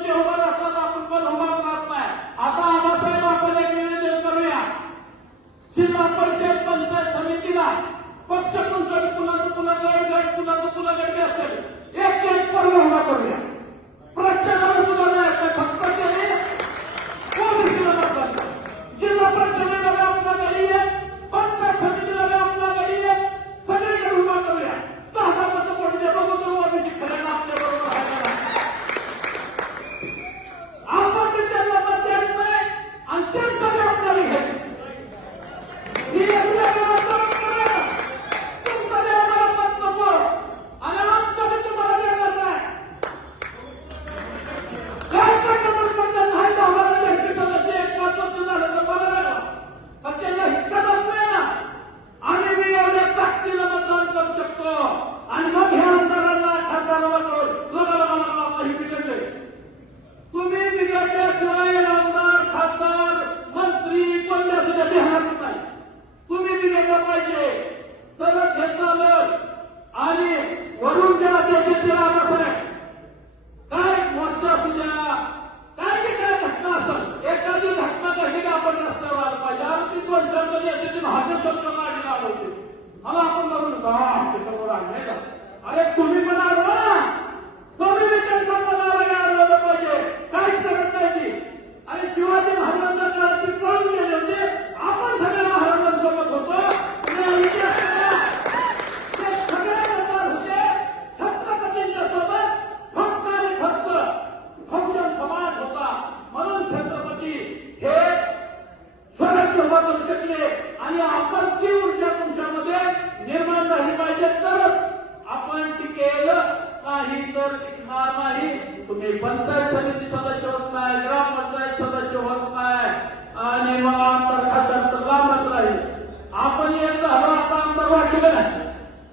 म्हणून ते उभं राहतात आपण पण उभा राहत नाही आता आबासाहेब आपण एक निवेदन करूया जिल्हा परिषद पंचायत समितीला पक्ष कुणाचं कुणाचं कुणाकडे गट कुणाचं कुणाकडे असेल एक एक पर्व उभा करूया प्रत्येकाला सुद्धा नाही काय फक्त केले ओबीसीला महत्वाचं जिल्हा परिषदेला बी आपला गडी आहे पंचायत समितीला बी आपला गडी आहे सगळीकडे उभा करूया दहा दहा मतं पडू द्या बघू तर ओबीसी खरं आपल्या बरोबर आहे का नाही. आपण बी त्यांना मत द्यायचं नाही आणि त्यांचं बी आपल्याला घ्यायचं ही आपल्याला मत करा. तुमचं बी आम्हाला मत नको आणि आमचं बी तुम्हाला देणार नाही काय करतो म्हणतात नाही तर आम्हाला व्यक्ती सदस्य एक पाच वर्ष झालं तर बघा ना पण त्यांना हिस्सा जात नाही ना आणि मी एवढ्या ताकदीनं मतदान करू शकतो आणि मग ह्या आमदारांना खासदाराला कळून लोकांना मला आपलं ही बिघडले तुम्ही बिघडल्याशिवाय आमदार खासदार मंत्री कोणत्या सुद्धा देणार नाही तुम्ही बिघडलं पाहिजे तरच हे चालेल आणि वरून ज्या अध्यक्षाचे रामासाहेब काय मोर्चा असू द्या काय की काय घटना असतात एखादी घटना घडली की आपण रस्त्यावर आलं पाहिजे? आणि दोन चार जणी असे ती महाजन स्वतः गाडी होते. मला आपण बघून म्हणून त्याच्यावर आणले का? अरे तुम्ही पण आलो ना तुम्ही बी त्यांच्या पदाला काय आलं पाहिजे काहीच करत नाही ती आणि शिवाजी महाराजांच्या काळात ती पळून गेले होते आपण सगळ्या महाराजांसोबत होतो आणि इतिहास करा. ते सगळे मतदार होते छत्रपतींच्या सोबत फक्त आणि फक्त बहुजन समाज होता म्हणून छत्रपती हे स्वराज्य उभा करू शकले आणि आपण ती ऊर्जा तुमच्यामध्ये निर्माण झाली पाहिजे तरच आपण टिकेल नाही तर टिकणार नाही. तुम्ही पंचायत समिती सदस्य होत नाही ग्रामपंचायत सदस्य होत नाही. आणि मग आमदार खासदार तर लांबच राहील आपण एक हवा आता आमदार वाटले नाही.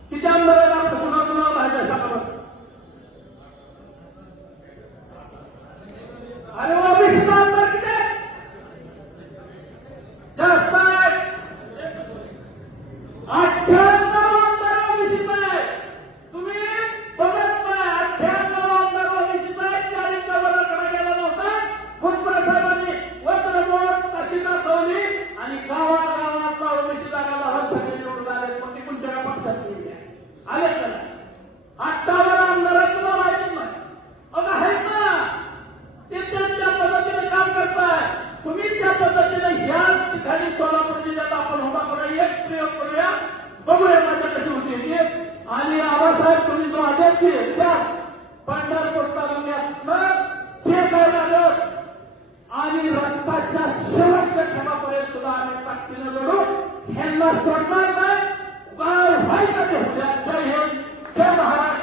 किती आमदार आहेत आपलं? कुणा कुणाला माहिती सांगा बरं. अरे ओबीसीचा आमदार किती जास्त आले का नाही? अठ्ठावन्न आमदारांचं नाव माहिती नाही. अगं आहेत ना ते त्यांच्या पद्धतीने काम करताय. तुम्ही त्या पद्धतीने ह्याच ठिकाणी सोलापूर जिल्ह्यात आपण उभा एक प्रयोग करूया. बघूया माझ्या कशी होती आणि आबासाहेब तुम्ही जो आदेश दिले त्या पंढरपूर तालुक्यातनं जे काय झालं आणि रक्ताच्या शेवटच्या ठेवापर्यंत सुद्धा आम्ही ताकदीनं लढू. ह्यांना सोडणार नाही. وأين يهتديه كما